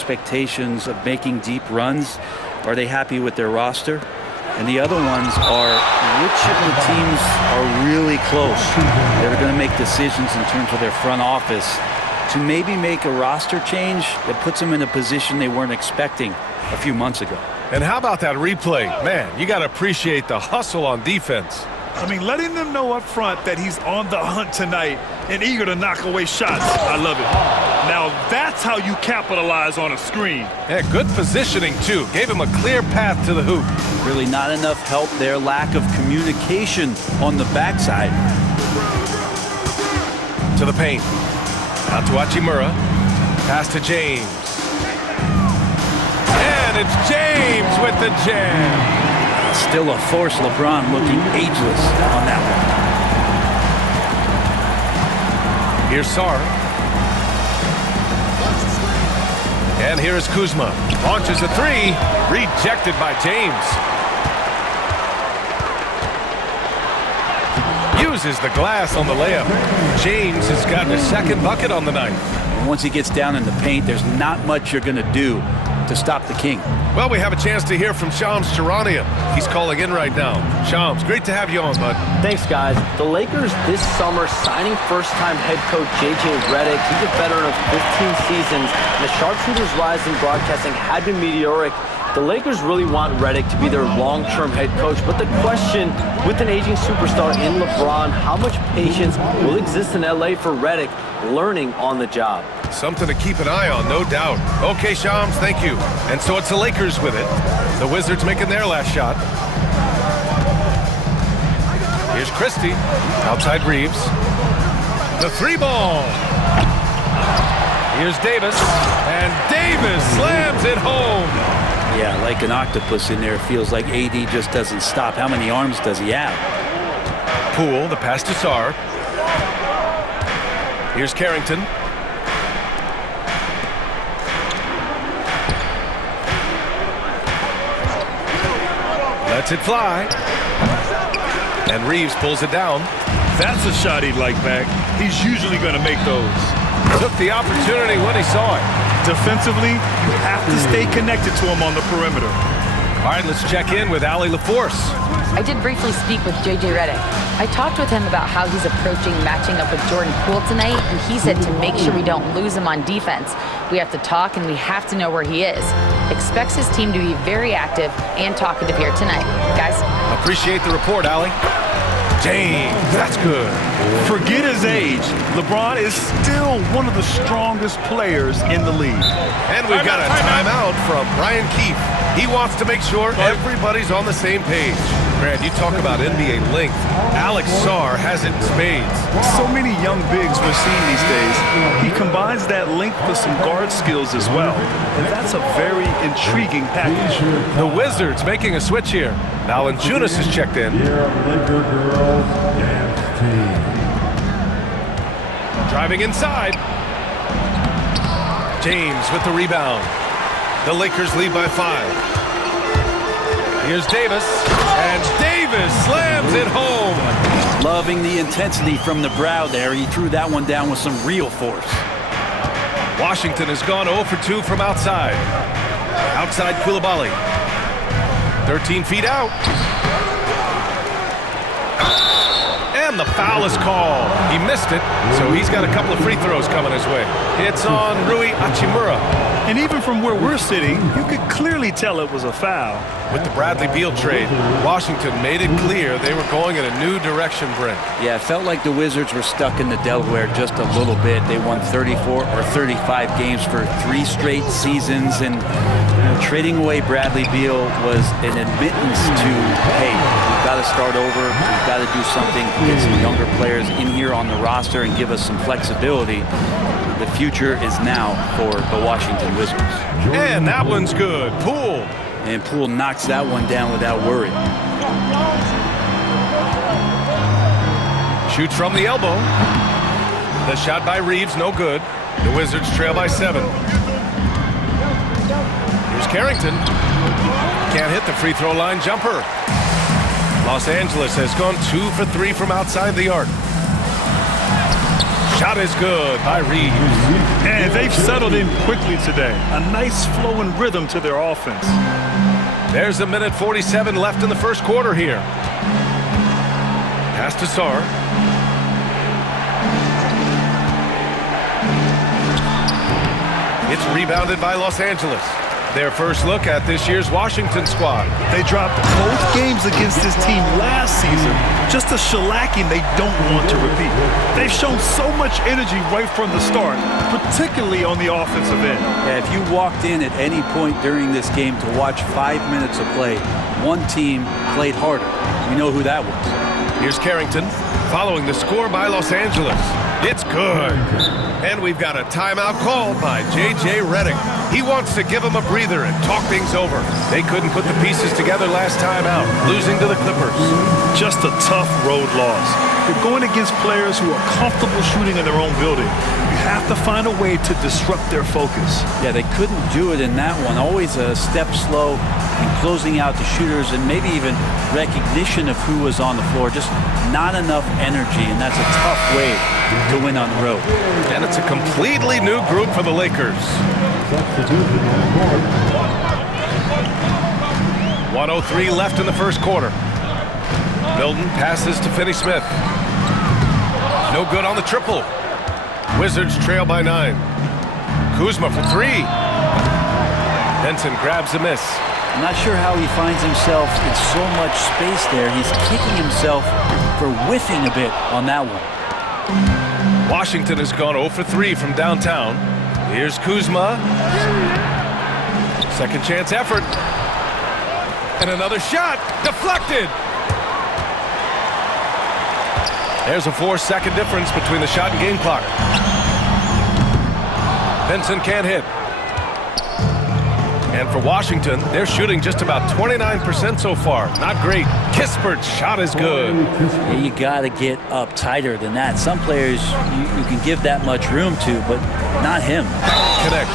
expectations of making deep runs? Are they happy with their roster? And the other ones are, which of the teams are really close? They're going to make decisions in terms of their front office to maybe make a roster change that puts them in a position they weren't expecting a few months ago. And how about that replay? Man, you got to appreciate the hustle on defense. I mean, letting them know up front that he's on the hunt tonight and eager to knock away shots. I love it. Now, that's how you capitalize on a screen. Yeah, good positioning, too. Gave him a clear path to the hoop. Really not enough help there. Lack of communication on the backside. To the paint. Out to Hachimura. Pass to James. And it's James with the jam. Still a force. LeBron looking ageless on that one. Here's Sarr. And here is Kuzma. Launches a three. Rejected by James. Uses the glass on the layup. James has gotten his second bucket on the night. And once he gets down in the paint, there's not much you're going to do to stop the King. Well, we have a chance to hear from Shams Charania. He's calling in right now. Shams, great to have you on, bud. Thanks, guys. The Lakers this summer signing first-time head coach J.J. Redick. He's a veteran of 15 seasons, and the Sharpshooters' rise in broadcasting had been meteoric. The Lakers really want Redick to be their long-term head coach, but the question, with an aging superstar in LeBron, how much patience will exist in L.A. for Redick learning on the job? Something to keep an eye on, no doubt. Okay, Shams, thank you. And so it's the Lakers with it. The Wizards making their last shot. Here's Christie. Outside Reeves. The three ball. Here's Davis. And Davis slams it home. Yeah, like an octopus in there. It feels like AD just doesn't stop. How many arms does he have? Poole, the pass to Sarr. Here's Carrington. Lets it fly. And Reeves pulls it down. That's a shot he'd like back. He's usually going to make those. Took the opportunity when he saw it. Defensively, you have to stay connected to him on the perimeter. All right, let's check in with Allie LaForce. I did briefly speak with J.J. Redick. I talked with him about how he's approaching matching up with Jordan Poole tonight, and he said to make sure we don't lose him on defense. We have to talk, and we have to know where he is. Expects his team to be very active and talkative here tonight. Guys? Appreciate the report, Allie. James, that's good. Forget his age. LeBron is still one of the strongest players in the league. And we've got a timeout from Brian Keefe. He wants to make sure everybody's on the same page. Grant, you talk about NBA length. Alex Sarr has it in spades. So many young bigs we're seeing these days. He combines that length with some guard skills as well. And that's a very intriguing package. The Wizards making a switch here. Valanciunas has checked in. Driving inside. James with the rebound. The Lakers lead by 5. Here's Davis. And Davis slams it home. Loving the intensity from the brow there. He threw that one down with some real force. Washington has gone 0 for 2 from outside. Outside Coulibaly. 13 feet out. And the foul is called. He missed it, so he's got a couple of free throws coming his way. It's on Rui Hachimura. And even from where we're sitting, you could clearly tell it was a foul. With the Bradley Beal trade, Washington made it clear they were going in a new direction, Brent. Yeah, it felt like the Wizards were stuck in the Delaware just a little bit. They won 34 or 35 games for 3 straight seasons, and trading away Bradley Beal was an admittance to, hey, we've got to start over. We've got to do something to get some younger players in here on the roster and give us some flexibility. The future is now for the Washington Wizards. And that one's good. Poole. And Poole knocks that one down without worry. Shoots from the elbow. The shot by Reeves, no good. The Wizards trail by 7. Here's Carrington. Can't hit the free throw line jumper. Los Angeles has gone 2 for 3 from outside the arc. Shot is good by Reeves. And they've settled in quickly today. A nice flow and rhythm to their offense. There's a minute 47 left in the first quarter here. Pass to Sarr. It's rebounded by Los Angeles. Their first look at this year's Washington squad. They dropped both games against this team last season. Just a shellacking they don't want to repeat. They've shown so much energy right from the start, particularly on the offensive end. Yeah, if you walked in at any point during this game to watch 5 minutes of play, one team played harder. We know who that was. Here's Carrington following the score by Los Angeles. It's good. And we've got a timeout called by J.J. Redick. He wants to give them a breather and talk things over. They couldn't put the pieces together last time out, losing to the Clippers. Just a tough road loss. You're going against players who are comfortable shooting in their own building. You have to find a way to disrupt their focus. Yeah, they couldn't do it in that one. Always a step slow in closing out the shooters and maybe even recognition of who was on the floor. Just not enough energy, and that's a tough way to win on the road. And it's a completely new group for the Lakers. 1:03 left in the first quarter. Milton passes to Finney-Smith. No good on the triple. Wizards trail by 9. Kuzma for 3. Benson grabs the miss. I'm not sure how he finds himself in so much space there. He's kicking himself for whiffing a bit on that one. Washington has gone 0 for 3 from downtown. Here's Kuzma. Second chance effort. And another shot. Deflected. There's a 4-second difference between the shot and game clock. Benson can't hit. And for Washington, they're shooting just about 29% so far. Not great. Kispert's shot is good. Yeah, you got to get up tighter than that. Some players you can give that much room to, but not him. Connect.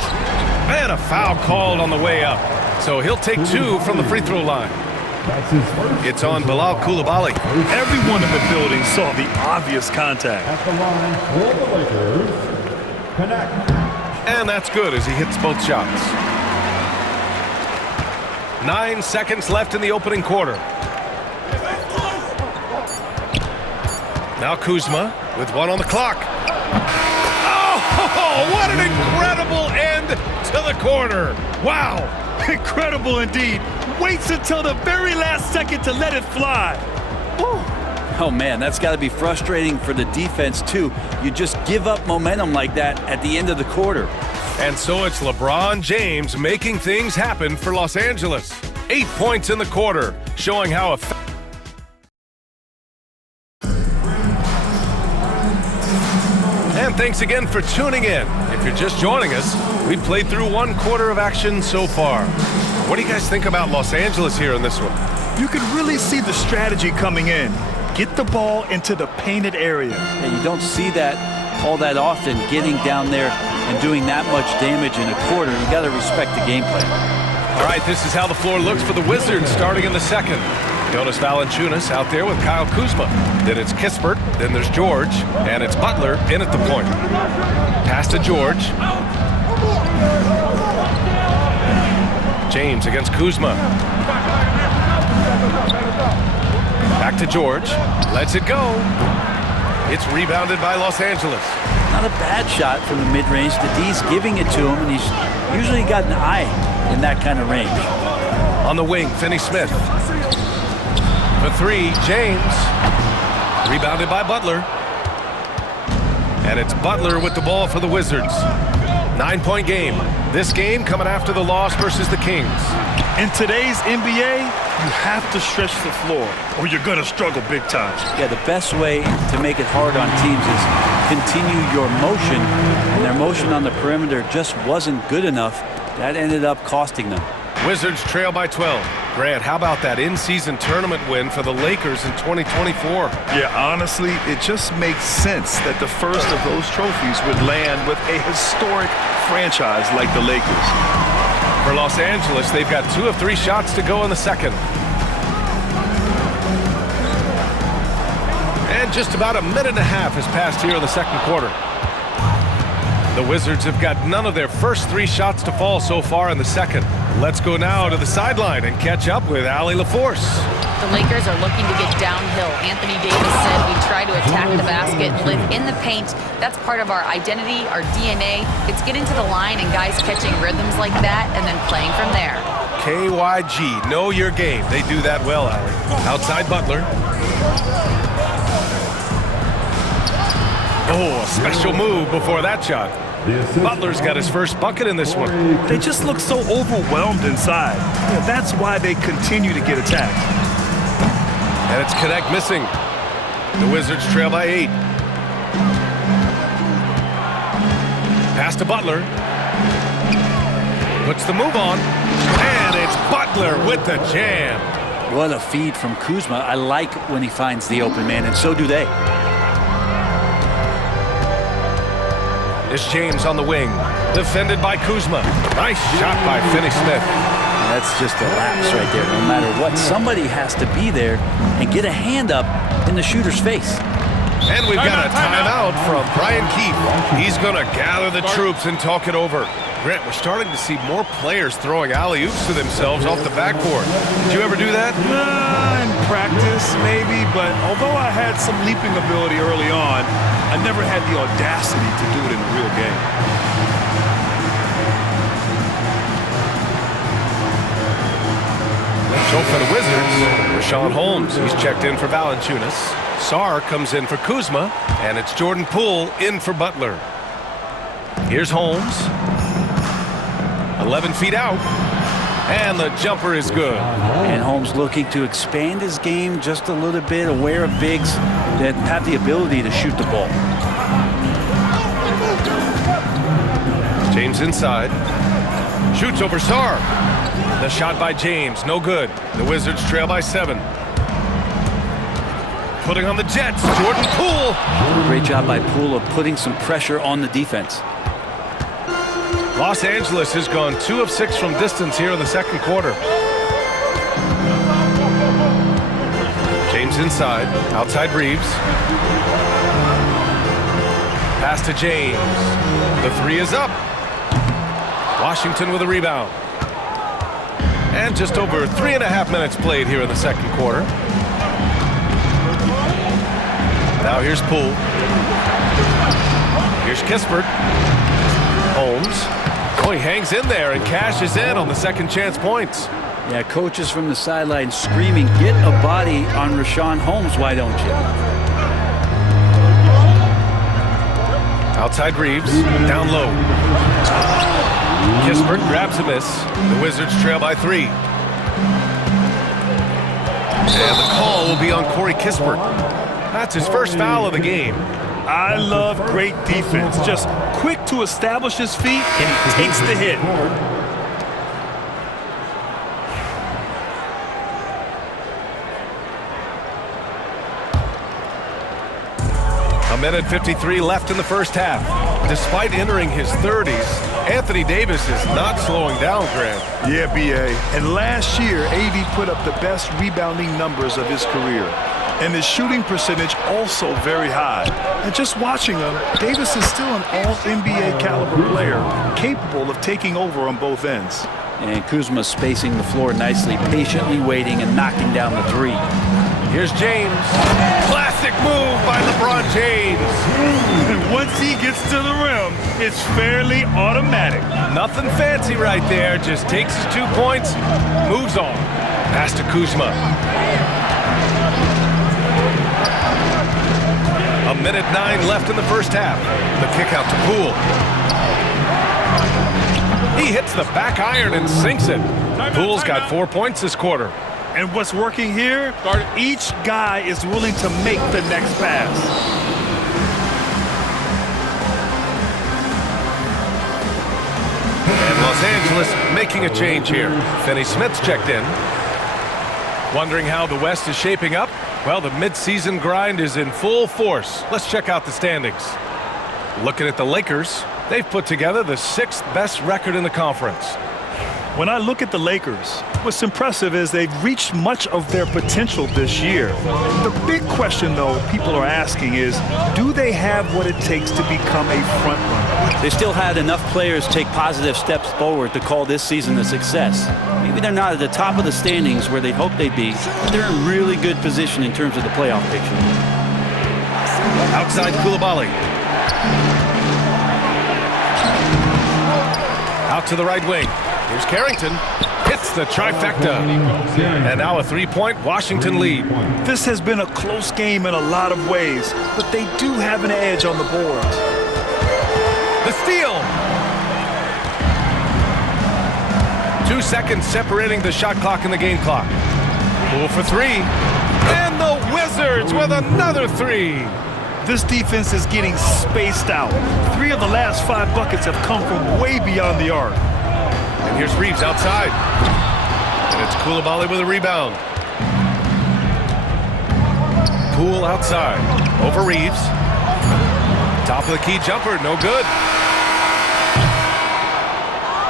And a foul called on the way up. So he'll take 2 from the free throw line. It's on Bilal Coulibaly. Everyone in the building saw the obvious contact. At the line for the Lakers, connect. And that's good as he hits both shots. 9 seconds left in the opening quarter. Now Kuzma with 1 on the clock. Oh, what an incredible end to the quarter. Wow. Incredible indeed. Waits until the very last second to let it fly. Woo. Oh, man, that's got to be frustrating for the defense, too. You just give up momentum like that at the end of the quarter. And so it's LeBron James making things happen for Los Angeles. 8 points in the quarter, showing how effective. And thanks again for tuning in. If you're just joining us, we played through 1 quarter of action so far. What do you guys think about Los Angeles here in this one? You could really see the strategy coming in. Get the ball into the painted area. And you don't see that all that often, getting down there and doing that much damage in a quarter. You got to respect the game plan. All right, this is how the floor looks for the Wizards starting in the second. Jonas Valanciunas out there with Kyle Kuzma. Then it's Kispert, then there's George, and it's Butler in at the point. Pass to George. James against Kuzma. Back to George. Lets it go. It's rebounded by Los Angeles. Not a bad shot from the mid-range. The D's giving it to him, and he's usually got an eye in that kind of range. On the wing, Finney-Smith. For 3, James. Rebounded by Butler. And it's Butler with the ball for the Wizards. 9-point game. This game coming after the loss versus the Kings. In today's NBA, you have to stretch the floor or you're going to struggle big time. Yeah, the best way to make it hard on teams is continue your motion, and their motion on the perimeter just wasn't good enough. That ended up costing them. Wizards trail by 12. Grant, how about that in-season tournament win for the Lakers in 2024? Yeah, honestly, it just makes sense that the first of those trophies would land with a historic franchise like the Lakers. For Los Angeles, they've got 2 of 3 shots to go in the second. And just about a minute and a half has passed here in the second quarter. The Wizards have got none of their first 3 shots to fall so far in the second. Let's go now to the sideline and catch up with Allie LaForce. The Lakers are looking to get downhill. Anthony Davis said we try to attack the basket, live in the paint. That's part of our identity, our DNA. It's getting to the line and guys catching rhythms like that and then playing from there. KYG, know your game. They do that well, Allie. Outside Butler. Oh, a special move before that shot. Butler's got his first bucket in this one. They just look so overwhelmed inside. Yeah, that's why they continue to get attacked. And it's Connect missing. The Wizards trail by 8. Pass to Butler. Puts the move on. And it's Butler with the jam. What a feed from Kuzma. I like when he finds the open man, and so do they. It's James on the wing. Defended by Kuzma. Nice shot by Finney-Smith. That's just a lapse right there. No matter what, somebody has to be there and get a hand up in the shooter's face. And we've got a timeout from Brian Keefe. He's going to gather the troops and talk it over. Grant, we're starting to see more players throwing alley-oops to themselves off the backboard. Did you ever do that? In practice, maybe, but although I had some leaping ability early on, I never had the audacity to do it in a real game. So for the Wizards, Richaun Holmes, he's checked in for Valanciunas. Sarr comes in for Kuzma, and it's Jordan Poole in for Butler. Here's Holmes. 11 feet out, and the jumper is good. And Holmes looking to expand his game just a little bit, aware of bigs that have the ability to shoot the ball. James inside. Shoots over Sarr. The shot by James, no good. The Wizards trail by 7. Putting on the Jets, Jordan Poole. Great job by Poole of putting some pressure on the defense. Los Angeles has gone 2 of 6 from distance here in the second quarter. James inside, outside Reeves. Pass to James. The 3 is up. Washington with a rebound. And just over 3.5 minutes played here in the second quarter. Now here's Poole. Here's Kispert. Holmes. Oh, he hangs in there and cashes in on the second chance points. Yeah, coaches from the sideline screaming, get a body on Richaun Holmes, why don't you? Outside Reeves, down low. Kispert grabs a miss. The Wizards trail by 3. And the call will be on Corey Kispert. That's his first foul of the game. I love great defense. Just quick to establish his feet, and he takes the hit. A minute 53 left in the first half. Despite entering his 30s, Anthony Davis is not slowing down, Grant. Yeah, B.A. And last year, AD put up the best rebounding numbers of his career. And his shooting percentage also very high. And just watching him, Davis is still an all-NBA caliber player, capable of taking over on both ends. And Kuzma spacing the floor nicely, patiently waiting and knocking down the 3. Here's James. Classic move by LeBron James. And once he gets to the rim, it's fairly automatic. Nothing fancy right there. Just takes his 2 points, moves on. Pass to Kuzma. A minute 9 left in the first half. The kick out to Poole. He hits the back iron and sinks it. Poole's got 4 points this quarter. And what's working here, each guy is willing to make the next pass. And Los Angeles making a change here. Finney-Smith's checked in. Wondering how the West is shaping up? Well, the midseason grind is in full force. Let's check out the standings. Looking at the Lakers, they've put together the 6th best record in the conference. When I look at the Lakers, what's impressive is they've reached much of their potential this year. The big question, though, people are asking is, do they have what it takes to become a front runner? They still had enough players take positive steps forward to call this season a success. Maybe they're not at the top of the standings where they hoped they'd be, but they're in really good position in terms of the playoff picture. Outside Coulibaly. Out to the right wing. Here's Carrington. Hits the trifecta. And now a three-point Washington lead. This has been a close game in a lot of ways, but they do have an edge on the boards. The steal. 2 seconds separating the shot clock and the game clock. Poole for three. And the Wizards with another three. This defense is getting spaced out. 3 of the last 5 buckets have come from way beyond the arc. And here's Reeves outside. And it's Coulibaly with a rebound. Poole outside. Over Reeves. Top of the key jumper, no good.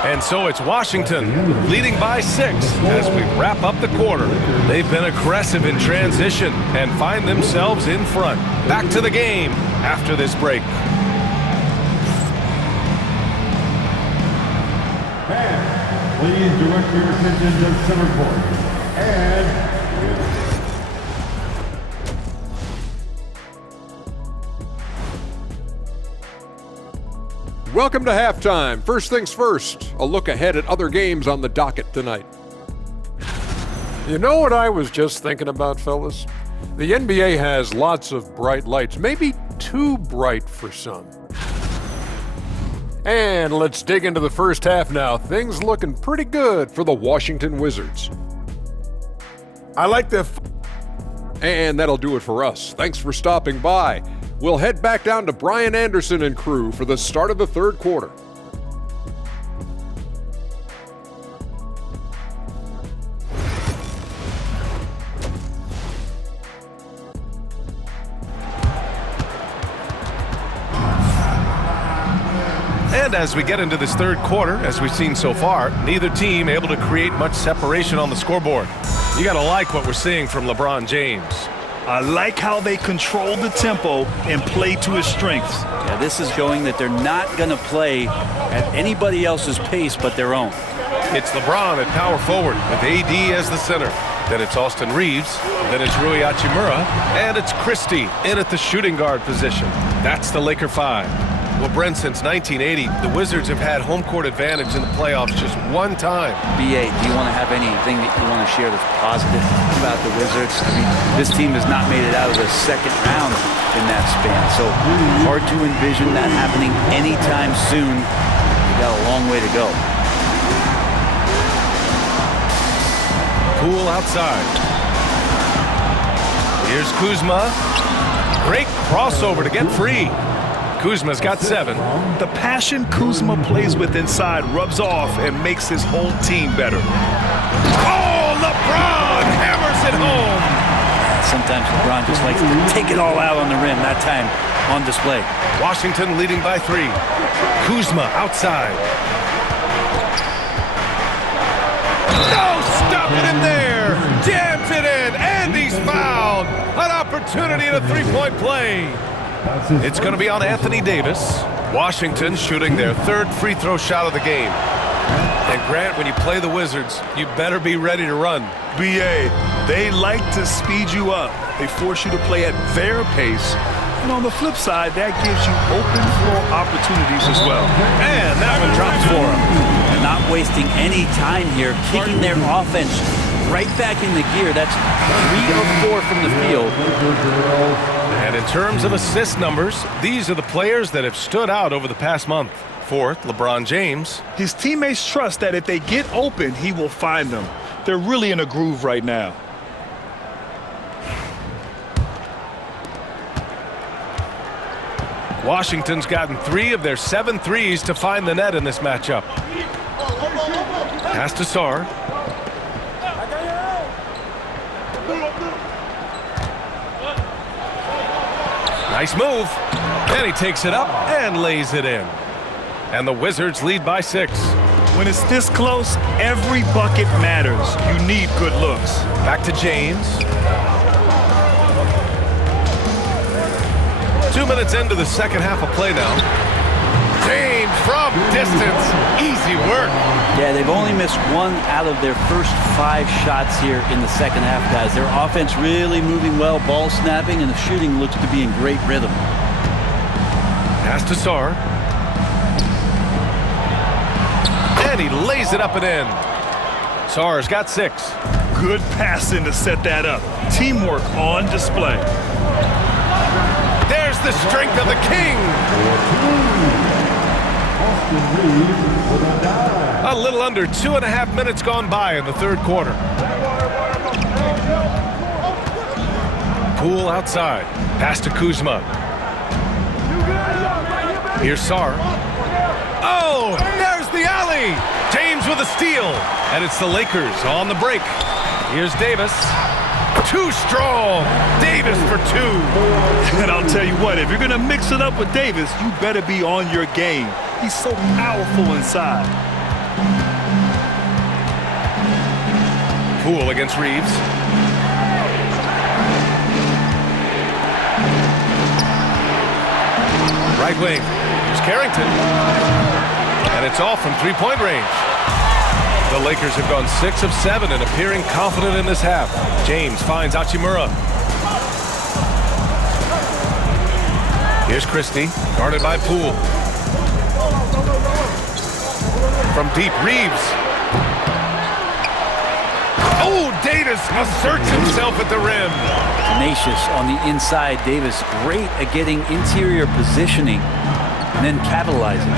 And so it's Washington leading by 6 as we wrap up the quarter. They've been aggressive in transition and find themselves in front. Back to the game after this break. And please direct your attention to center court. And welcome to halftime. First things first, a look ahead at other games on the docket tonight. You know what I was just thinking about, fellas? The NBA has lots of bright lights, maybe too bright for some. And let's dig into the first half now. Things looking pretty good for the Washington Wizards. I like the... And that'll do it for us. Thanks for stopping by. We'll head back down to Brian Anderson and crew for the start of the third quarter. And as we get into this third quarter, as we've seen so far, neither team able to create much separation on the scoreboard. You got to like what we're seeing from LeBron James. I like how they control the tempo and play to his strengths. Yeah, this is showing that they're not going to play at anybody else's pace but their own. It's LeBron at power forward with AD as the center. Then it's Austin Reeves, then it's Rui Hachimura, and it's Christie in at the shooting guard position. That's the Laker 5. Well, Brent, since 1980, the Wizards have had home court advantage in the playoffs just one time. BA, do you want to have anything that you want to share that's positive about the Wizards? I mean, this team has not made it out of the second round in that span, so hard to envision that happening anytime soon. We got a long way to go. Poole outside. Here's Kuzma. Great crossover to get free. Kuzma's got 7. The passion Kuzma plays with inside rubs off and makes his whole team better. Oh, LeBron hammers it home. Sometimes LeBron just likes to take it all out on the rim, that time on display. Washington leading by 3. Kuzma outside. No, stopping him there. Jams it in, and he's fouled. An opportunity in a three-point play. It's going to be on Anthony Davis. Washington shooting their 3rd free throw shot of the game. And Grant, when you play the Wizards, you better be ready to run. BA, they like to speed you up. They force you to play at their pace. And on the flip side, that gives you open floor opportunities as well. And that one drops for him. And not wasting any time here, kicking their offense right back in the gear. That's 3 of 4 from the field. And in terms of assist numbers, these are the players that have stood out over the past month. 4th, LeBron James. His teammates trust that if they get open, he will find them. They're really in a groove right now. Washington's gotten 3 of their 7 threes to find the net in this matchup. Pass to Sarr. Nice move. And he takes it up and lays it in. And the Wizards lead by 6. When it's this close, every bucket matters. You need good looks. Back to James. 2 minutes into the second half of play now. James from distance. Easy work. Yeah, they've only missed 1 out of their first 5 shots here in the second half, guys. Their offense really moving well, ball snapping, and the shooting looks to be in great rhythm. Pass to Sarr. And he lays it up and in. Sarr's got 6. Good passing to set that up. Teamwork on display. There's the strength of the king. A little under 2.5 minutes gone by in the third quarter. Poole outside. Pass to Kuzma. Here's Sarr. Oh, there's the alley. James with a steal. And it's the Lakers on the break. Here's Davis. Too strong. Davis for 2. And I'll tell you what, if you're going to mix it up with Davis, you better be on your game. He's so powerful inside. Poole against Reeves. Right wing. Here's Carrington. And it's off from three-point range. The Lakers have gone 6 of 7 and appearing confident in this half. James finds Hachimura. Here's Christie, guarded by Poole. From deep, Reeves. Oh, Davis asserts himself at the rim. Tenacious on the inside. Davis great at getting interior positioning and then capitalizing.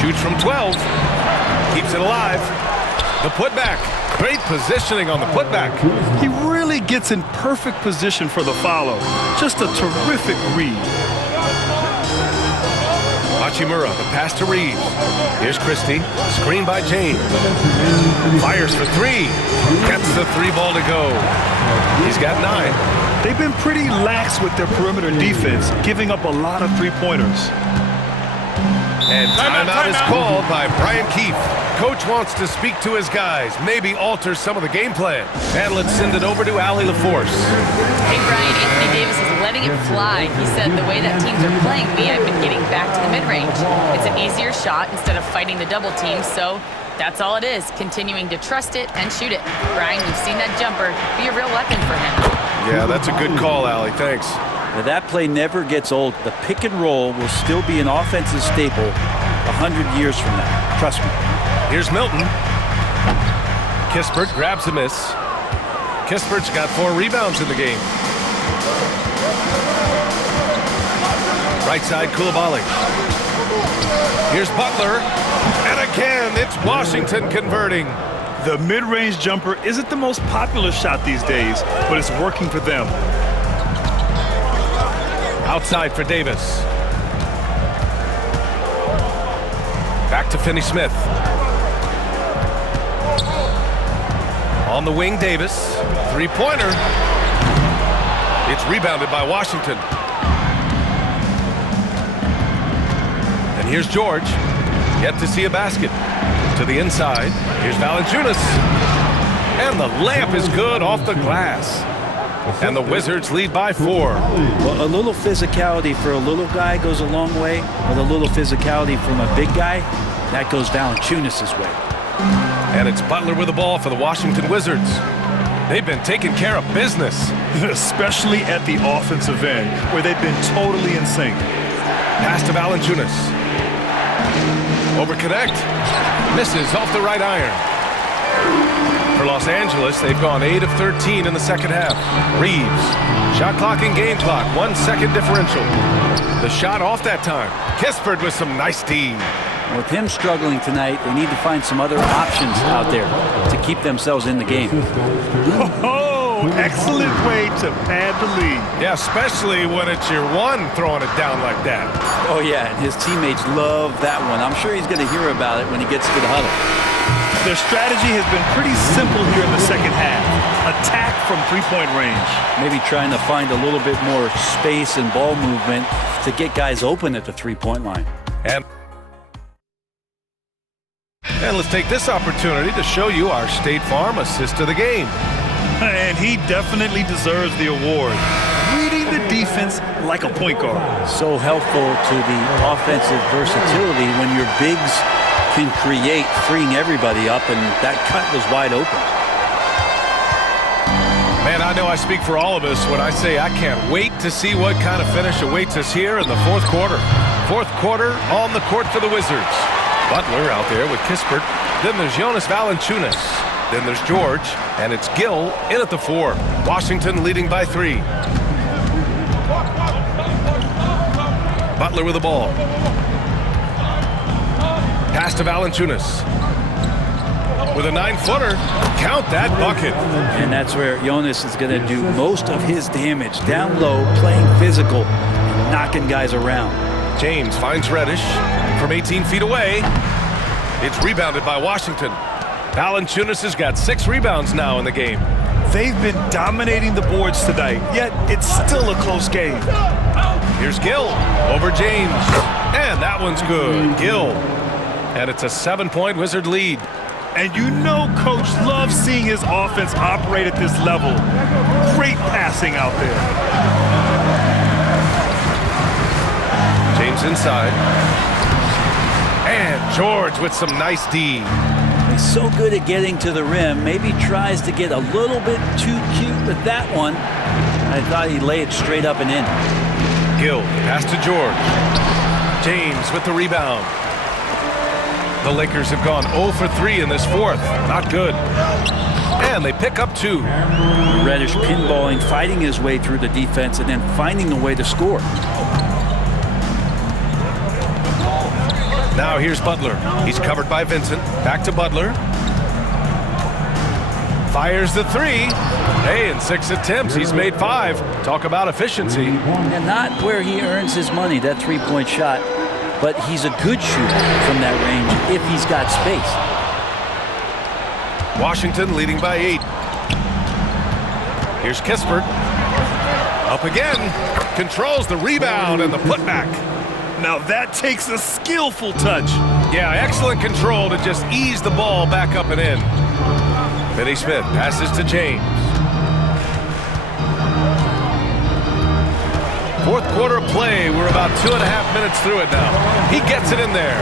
Shoots from 12. Keeps it alive. The putback. Great positioning on the putback. He really gets in perfect position for the follow. Just a terrific read. Hachimura, the pass to Reeves. Here's Christie. Screen by James. Fires for 3. Gets the 3-ball to go. He's got 9. They've been pretty lax with their perimeter defense, giving up a lot of three-pointers. And timeout is called by Brian Keefe. Coach wants to speak to his guys, maybe alter some of the game plan. And let's send it over to Allie LaForce. Hey, Brian, Anthony Davis is letting it fly. He said the way that teams are playing me, I've been getting back to the mid-range. It's an easier shot instead of fighting the double team, so that's all it is, continuing to trust it and shoot it. Brian, we've seen that jumper be a real weapon for him. Yeah, that's a good call, Allie. Thanks. Now, that play never gets old. The pick and roll will still be an offensive staple 100 years from now. Trust me. Here's Milton. Kispert grabs a miss. Kispert's got 4 rebounds in the game. Right side, Coulibaly. Here's Butler. And again, it's Washington converting. The mid-range jumper isn't the most popular shot these days, but it's working for them. Outside for Davis. Back to Finney-Smith. On the wing, Davis. 3-pointer. It's rebounded by Washington. And here's George. Yet to see a basket. To the inside. Here's Valanciunas. And the layup is good off the glass. And the Wizards lead by 4. Well, a little physicality for a little guy goes a long way, but a little physicality from a big guy, that goes Valanciunas' way. And it's Butler with the ball for the Washington Wizards. They've been taking care of business. Especially at the offensive end, where they've been totally in sync. Pass to Valanciunas. Over connect. Misses off the right iron. For Los Angeles, they've gone 8 of 13 in the second half. Reeves. Shot clock and game clock. 1 second differential. The shot off that time. Kispert with some nice D. With him struggling tonight, they need to find some other options out there to keep themselves in the game. Oh, excellent way to pad the lead. Yeah, especially when it's your one throwing it down like that. Oh, yeah, and his teammates love that one. I'm sure he's going to hear about it when he gets to the huddle. Their strategy has been pretty simple here in the second half. Attack from three-point range. Maybe trying to find a little bit more space and ball movement to get guys open at the three-point line. And And let's take this opportunity to show you our State Farm assist of the game. And he definitely deserves the award. Reading the defense like a point guard. So helpful to the offensive versatility when your bigs can create, freeing everybody up, and that cut was wide open. Man, I know I speak for all of us when I say I can't wait to see what kind of finish awaits us here in the fourth quarter. Fourth quarter on the court for the Wizards. Butler out there with Kispert. Then there's Jonas Valanciunas. Then there's George, and it's Gill in at the 4. Washington leading by 3. Butler with the ball. Pass to Valanciunas. With a 9-footer. Count that bucket. And that's where Jonas is going to do most of his damage. Down low, playing physical, and knocking guys around. James finds Reddish from 18 feet away. It's rebounded by Washington. Valanciunas has got 6 rebounds now in the game. They've been dominating the boards tonight, yet it's still a close game. Here's Gill over James. And that one's good. Gill. And it's a 7-point Wizard lead. And you know Coach loves seeing his offense operate at this level. Great passing out there. James inside. And George with some nice D. He's so good at getting to the rim. Maybe tries to get a little bit too cute with that one. I thought he'd lay it straight up and in. Gill, pass to George. James with the rebound. The Lakers have gone 0 for 3 in this fourth. Not good. And they pick up 2. Reddish pinballing, fighting his way through the defense, and then finding a way to score. Now here's Butler. He's covered by Vincent. Back to Butler. Fires the 3. Hey, in 6 attempts, he's made 5. Talk about efficiency. And not where he earns his money, that three-point shot. But he's a good shooter from that range if he's got space. Washington leading by 8. Here's Kispert. Up again. Controls the rebound and the putback. Now that takes a skillful touch. Yeah, excellent control to just ease the ball back up and in. Finney Smith passes to James. Fourth quarter play. We're about 2.5 minutes through it now. He gets it in there.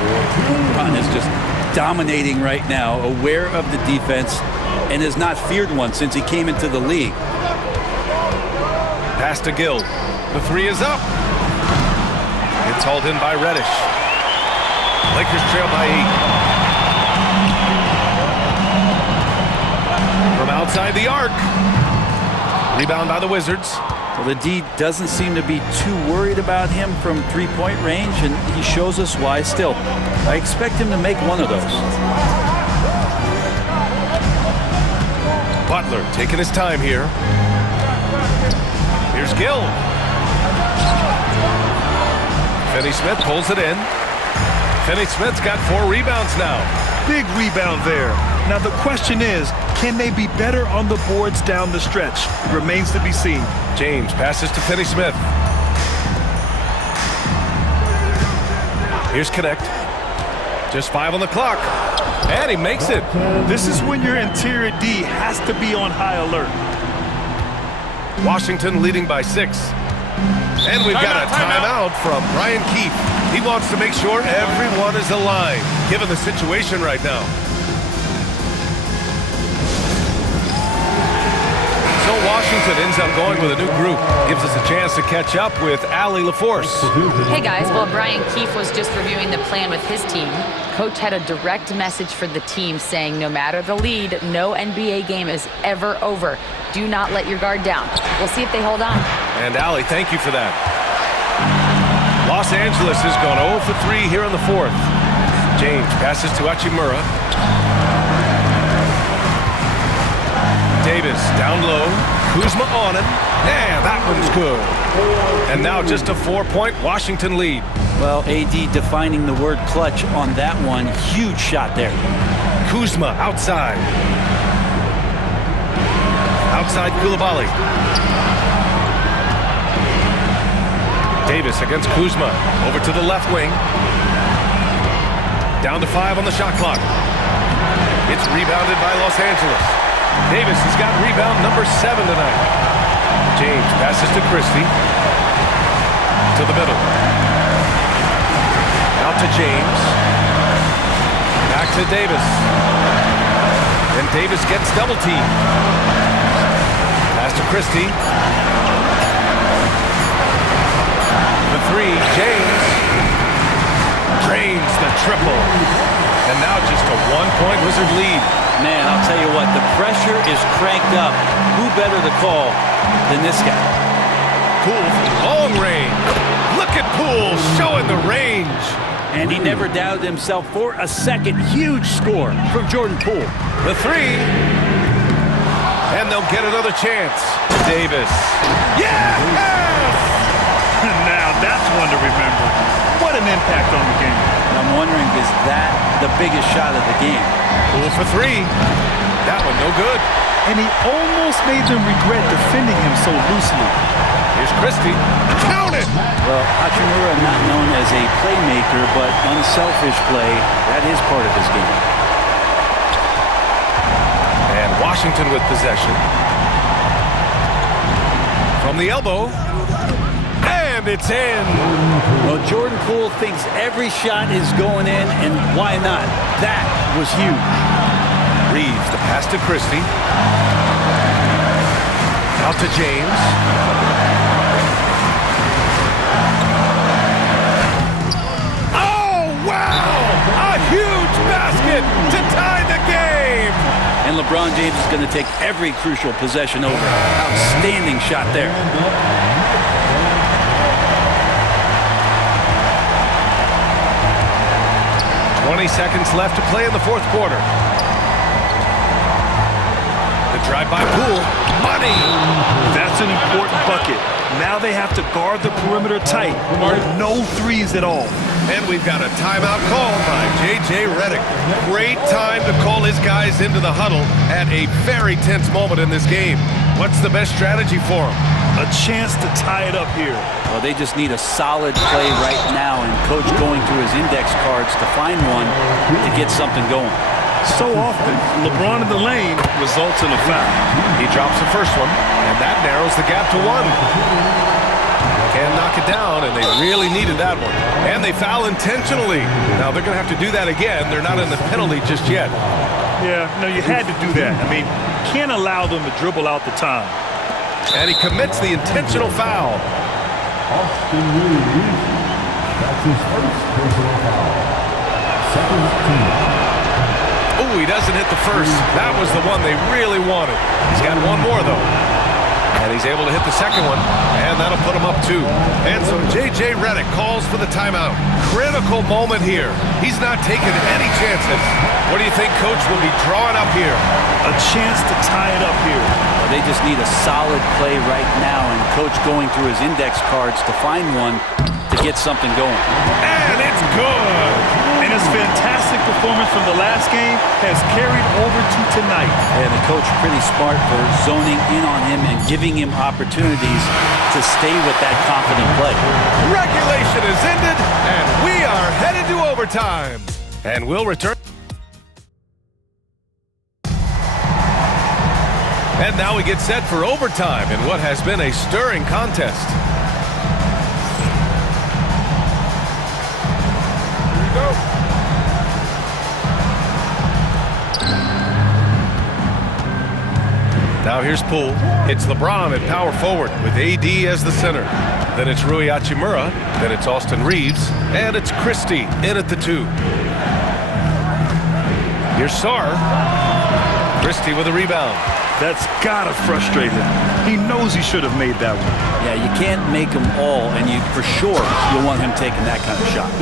Ron is just dominating right now, aware of the defense, and has not feared one since he came into the league. Pass to Gill. The 3 is up. It's hauled in by Reddish. Lakers trail by 8. From outside the arc. Rebound by the Wizards. Well, the D doesn't seem to be too worried about him from three-point range, and he shows us why still. I expect him to make one of those. Butler taking his time here. Here's Gill. Finney Smith pulls it in. Finney Smith's got 4 rebounds now. Big rebound there. Now the question is, can they be better on the boards down the stretch? It remains to be seen. James passes to Finney Smith. Here's Connect. Just 5 on the clock. And he makes it. This is when your interior D has to be on high alert. Washington leading by 6. And we've got a timeout from Brian Keefe. He wants to make sure everyone is aligned, given the situation right now. So Washington ends up going with a new group. Gives us a chance to catch up with Allie LaForce. Hey guys, while Brian Keefe was just reviewing the plan with his team, Coach had a direct message for the team saying no matter the lead, no NBA game is ever over. Do not let your guard down. We'll see if they hold on. And Allie, thank you for that. Los Angeles has gone 0 for 3 here in the fourth. James passes to Hachimura. Davis down low. Kuzma on it. And that one's good. And now just a 4-point Washington lead. Well, AD defining the word clutch on that one. Huge shot there. Kuzma outside. Outside Coulibaly. Davis against Kuzma. Over to the left wing. Down to 5 on the shot clock. It's rebounded by Los Angeles. Davis has got rebound number 7 tonight. James passes to Christie. To the middle. Out to James. Back to Davis. And Davis gets double teamed. Pass to Christie. The 3, James. Drains the triple. And now just a 1-point Wizard lead. Man, I'll tell you what, the pressure is cranked up. Who better to call than this guy? Poole from long range. Look at Poole showing the range. And he never doubted himself for a second. Huge score from Jordan Poole. The 3. And they'll get another chance. Davis. Yes! Now that's one to remember. What an impact on the game. I'm wondering, is that the biggest shot of the game? Poole for 3. That one no good. And he almost made them regret defending him so loosely. Here's Christie. Count it! Well, Hachimura not known as a playmaker, but unselfish play, that is part of his game. And Washington with possession. From the elbow. And it's in. Well, Jordan Poole thinks every shot is going in, and why not? That was huge. Reeves, the pass to Christie. Out to James. Oh, wow! A huge basket to tie the game! And LeBron James is going to take every crucial possession over. Outstanding shot there. 20 seconds left to play in the 4th quarter. The drive by Poole. Money! That's an important bucket. Now they have to guard the perimeter tight. No threes at all. And we've got a timeout called by J.J. Redick. Great time to call his guys into the huddle at a very tense moment in this game. What's the best strategy for him? A chance to tie it up here. Well, they just need a solid play right now, and Coach going through his index cards to find one to get something going. So often, LeBron in the lane results in a foul. He drops the first one, and that narrows the gap to 1. Can knock it down, and they really needed that one. And they foul intentionally. Now, they're going to have to do that again. They're not in the penalty just yet. Yeah, no, you had to do that. I mean, can't allow them to dribble out the time. And he commits the intentional foul. Austin Reeves. That's his first personal foul. Second team. Oh, he doesn't hit the first. That was the one they really wanted. He's got one more, though. And he's able to hit the second one, and that'll put him up 2. And so J.J. Redick calls for the timeout. Critical moment here. He's not taking any chances. What do you think Coach will be drawing up here? A chance to tie it up here. Well, they just need a solid play right now, and Coach going through his index cards to find one to get something going. And it's good! And his fantastic performance from the last game has carried over to tonight. And the coach pretty smart for zoning in on him and giving him opportunities to stay with that confident play. Regulation is ended, and we are headed to overtime. And we'll return. And now we get set for overtime in what has been a stirring contest. Here we go. Now here's Poole. It's LeBron at power forward with AD as the center. Then it's Rui Hachimura. Then it's Austin Reeves. And it's Christie in at the 2. Here's Sarr. Christie with a rebound. That's gotta frustrate him. He knows he should have made that one. Yeah, you can't make them all, and you for sure you'll want him taking that kind of shot.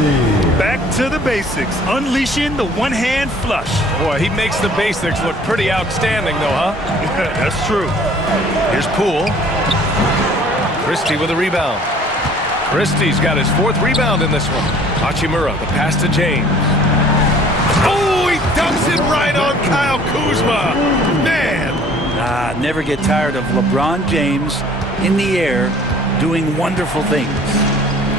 Back to the basics, unleashing the one-hand flush. Boy, he makes the basics look pretty outstanding, though, huh? That's true. Here's Poole. Christie with a rebound. Christie's got his 4th rebound in this one. Hachimura, the pass to James. Oh, he dumps it right on Kyle Kuzma. Man. Never get tired of LeBron James in the air doing wonderful things.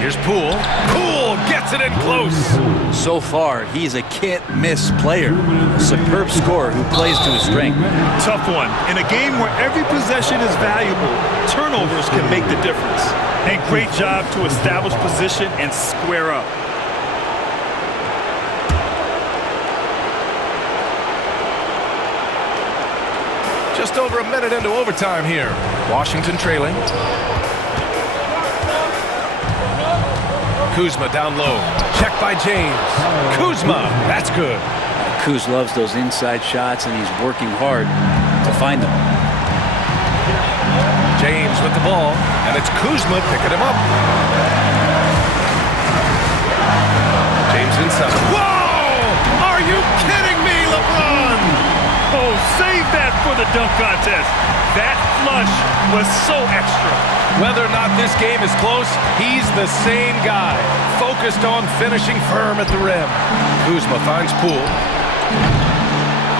Here's Poole. Poole gets it in close. So far, he's a can't-miss player. Superb scorer who plays to his strength. Tough one. In a game where every possession is valuable, turnovers can make the difference. And great job to establish position and square up. Just over a minute into overtime here. Washington trailing. Kuzma down low. Check by James. Kuzma, that's good. Kuz loves those inside shots, and he's working hard to find them. James with the ball, and it's Kuzma picking him up. James inside. Whoa! Are you kidding me, LeBron? Oh, save that for the dunk contest. That flush was so extra. Whether or not this game is close, he's the same guy, focused on finishing firm at the rim. Kuzma finds Poole.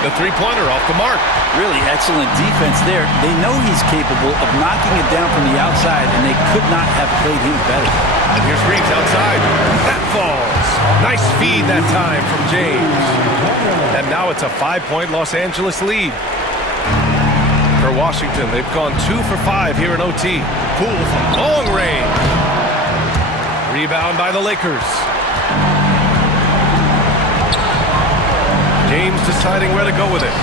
The three-pointer off the mark. Really excellent defense there. They know he's capable of knocking it down from the outside, and they could not have played him better. And here's Reeves outside. That falls. Nice feed that time from James. And now it's a 5-point Los Angeles lead. For Washington, they've gone 2 for 5 here in OT. Poole from long range. Rebound by the Lakers. James deciding where to go with it.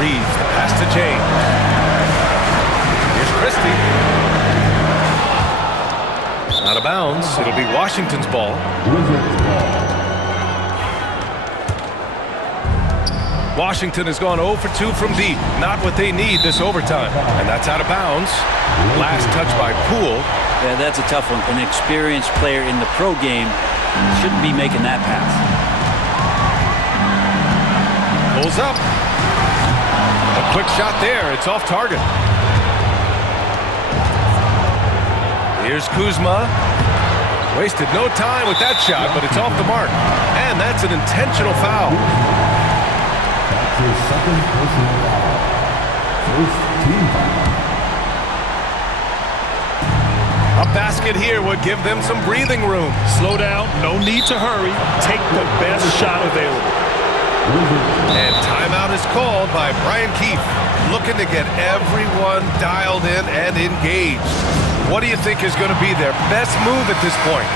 Reeves, the pass to James. Here's Christie. Out of bounds. It'll be Washington's ball. Washington has gone 0 for 2 from deep. Not what they need this overtime. And that's out of bounds. Last touch by Poole. Yeah, that's a tough one. An experienced player in the pro game shouldn't be making that pass. Pulls up. A quick shot there. It's off target. Here's Kuzma. Wasted no time with that shot, but it's off the mark. And that's an intentional foul. That's his second personal foul. First team foul. A basket here would give them some breathing room. Slow down. No need to hurry. Take the best shot available. And timeout is called by Brian Keefe, looking to get everyone dialed in and engaged. What do you think is going to be their best move at this point?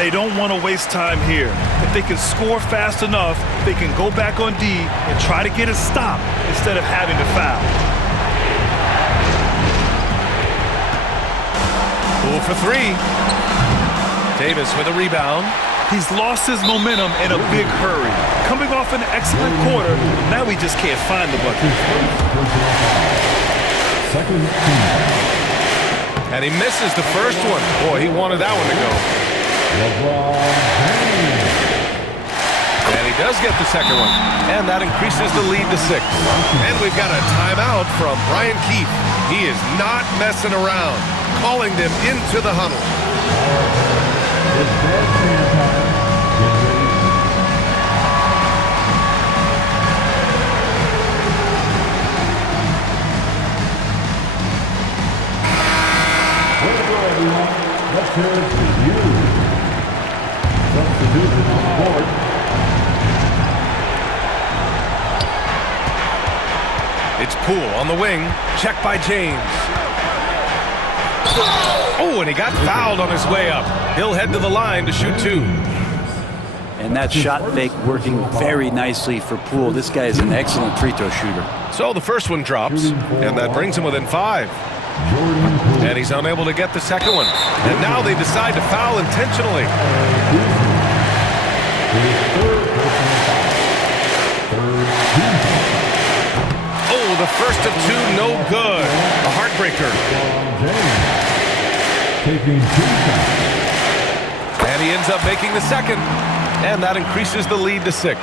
They don't want to waste time here. If they can score fast enough, they can go back on D and try to get a stop instead of having to foul. Poole for 3. Davis with a rebound. He's lost his momentum in a big hurry. Coming off an excellent quarter, now he just can't find the bucket. Second team. And he misses the first one. Boy, he wanted that one to go. LeBron James. And he does get the second one. And that increases the lead to 6. And we've got a timeout from Brian Keefe. He is not messing around, calling them into the huddle. It's bad center time. Get ready. Well, everyone, let's hear it for you. Substitution on the board. It's Poole on the wing. Check by James. Oh, and he got fouled on his way up. He'll head to the line to shoot 2. And that shot fake working very nicely for Poole. This guy is an excellent free throw shooter. So the first one drops, and that brings him within 5. And he's unable to get the second one. And now they decide to foul intentionally. Oh, the first of 2, no good. A heartbreaker. Taking 2 shots. And he ends up making the second. And that increases the lead to 6.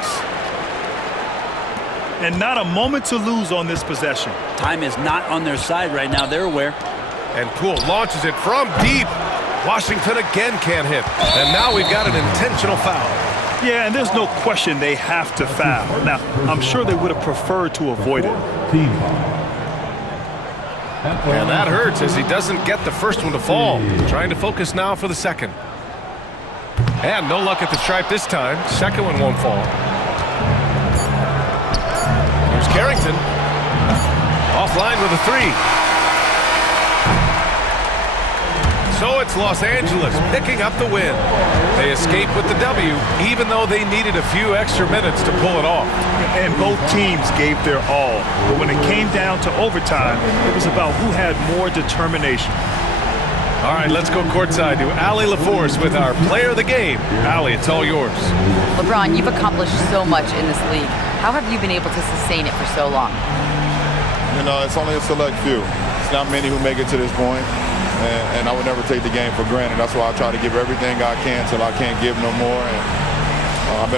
And not a moment to lose on this possession. Time is not on their side right now. They're aware. And Poole launches it from deep. Washington again can't hit. And now we've got an intentional foul. Yeah, and there's no question they have to foul. Now, I'm sure they would have preferred to avoid it. Team foul. And that hurts as he doesn't get the first one to fall. Trying to focus now for the second. And no luck at the stripe this time. Second one won't fall. Here's Carrington. Offline with a three. So it's Los Angeles picking up the win. They escape with the W, even though they needed a few extra minutes to pull it off. And both teams gave their all. But when it came down to overtime, it was about who had more determination. All right, let's go courtside to Allie LaForce with our player of the game. Allie, it's all yours. LeBron, you've accomplished so much in this league. How have you been able to sustain it for so long? You know, it's only a select few. It's not many who make it to this point. And I would never take the game for granted. That's why I try to give everything I can till I can't give no more. And I've been